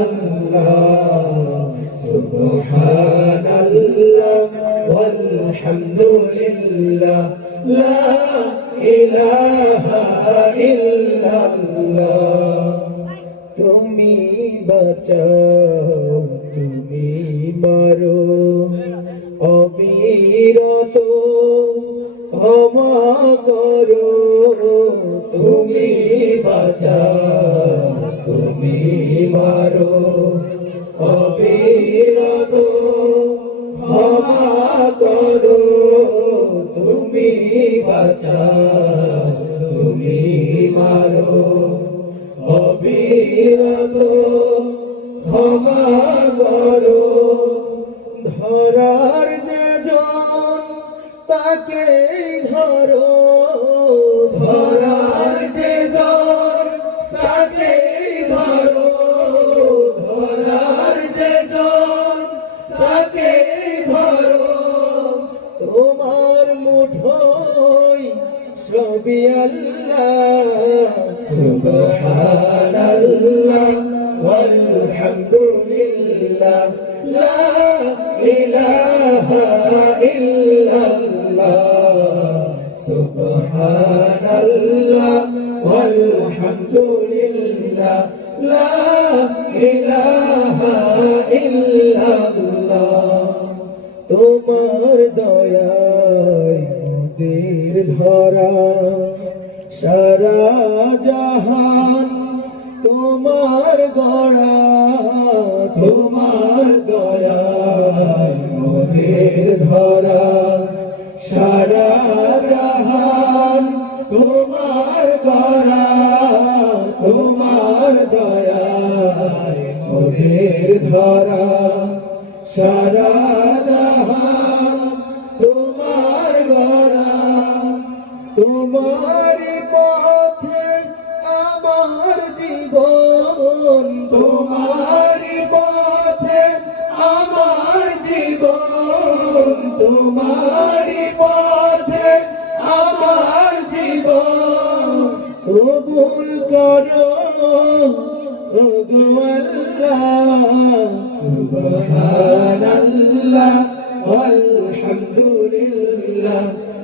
الله سبحان الله والحمد لله لا إله إلا الله তুমি বাঁচাও তুমি মারো অবিরত ক্ষমা করো তুমি বাঁচাও তুমি মারো অবিরত ক্ষমা করো। তুমি বাঁচাও, তুমি মারো। অবিরত ক্ষমা করো। ধরার যে জন তাকে ধরো। ধরার মুঠোই সবই আল্লাহ সুবহানাল্লাহ walhamdulillah la ilaha illallah subhanallah walhamdulillah la ilaha illallah তোমার দয়ায় মোদের ধরা। সারা জাহান তোমার গড়া, তোমার দয়ায় মোদের ধরা। সারা জাহান তোমার গড়া, তোমার দয়ায় মোদের ধরা। সারা জাহান তোমার পথে আমার জীবন তোমার পথে আমার জীবন তোমার পথে আমার জীবন। কবুল করো